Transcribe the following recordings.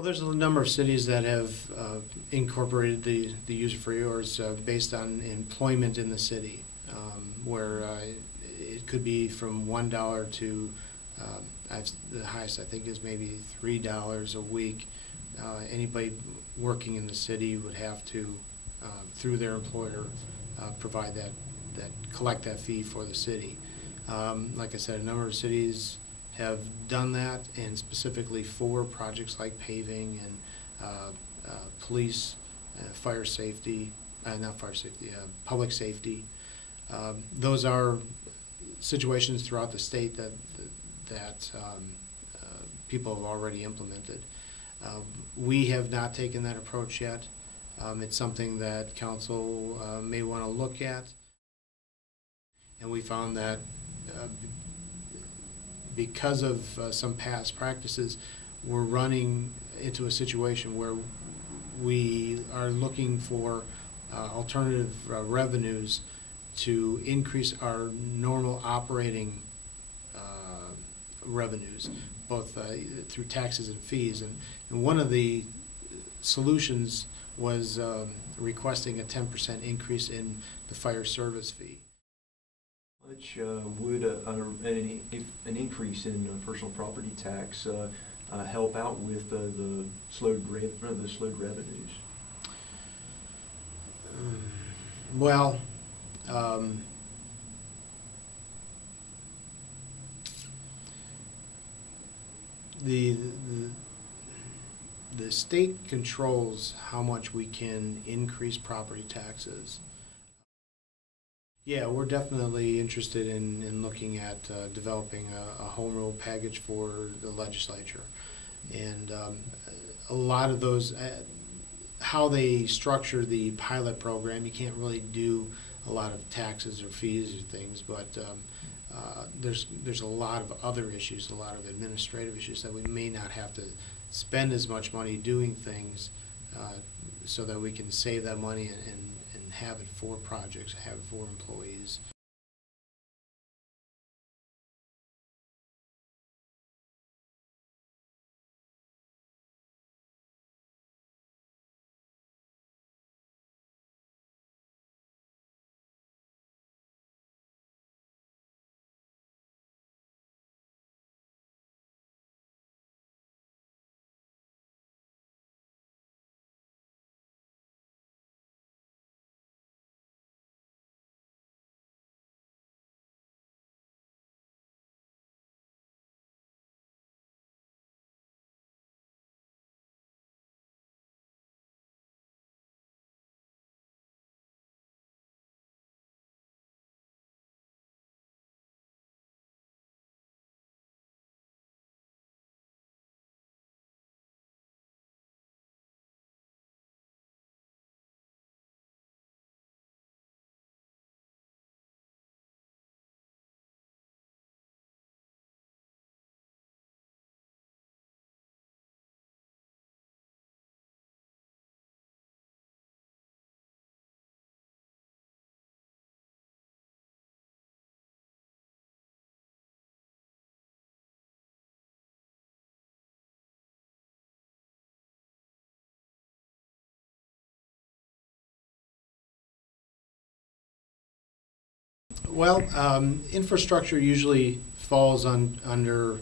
Well, there's a number of cities that have incorporated the user-free hours based on employment in the city, where it could be from $1 to the highest I think is maybe $3 a week. Anybody working in the city would have to, through their employer, provide collect that fee for the city. Like I said, a number of cities have done that, and specifically for projects like paving and police, fire safety, not fire safety, public safety. Those are situations throughout the state that people have already implemented. We have not taken that approach yet. It's something that council may want to look at, and we found that because of some past practices, we're running into a situation where we are looking for alternative revenues to increase our normal operating revenues, both through taxes and fees. And one of the solutions was requesting a 10% increase in the fire service fee. Which would an increase in personal property tax help out with the slowed revenues? Well, the state controls how much we can increase property taxes. Yeah, we're definitely interested in looking at developing a home rule package for the legislature. And a lot of those, how they structure the pilot program, you can't really do a lot of taxes or fees or things, but there's a lot of other issues, a lot of administrative issues that we may not have to spend as much money doing things so that we can save that money and have it for projects, have it for employees. Well, infrastructure usually falls under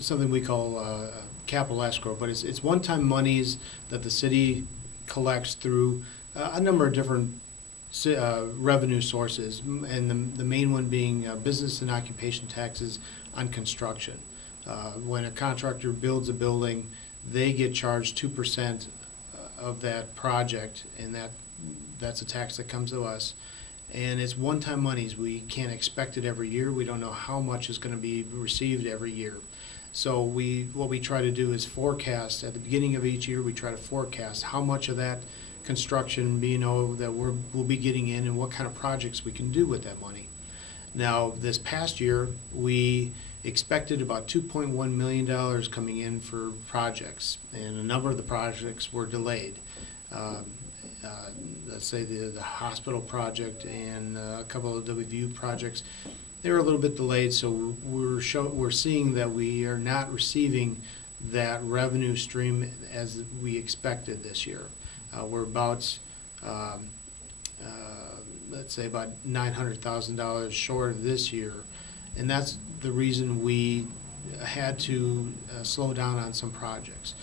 something we call capital escrow, but it's one-time monies that the city collects through a number of different revenue sources, and the main one being business and occupation taxes on construction. When a contractor builds a building, they get charged 2% of that project, and that's a tax that comes to us. And it's one-time monies. We can't expect it every year. We don't know how much is going to be received every year. So what we try to do is forecast at the beginning of each year. We try to forecast how much of that construction that we'll be getting in, and what kind of projects we can do with that money. Now, this past year, we expected about $2.1 million coming in for projects, and a number of the projects were delayed. Let's say the hospital project and a couple of WVU projects, they were a little bit delayed, so we're seeing that we are not receiving that revenue stream as we expected this year. We're about, let's say, about $900,000 short of this year, and that's the reason we had to slow down on some projects.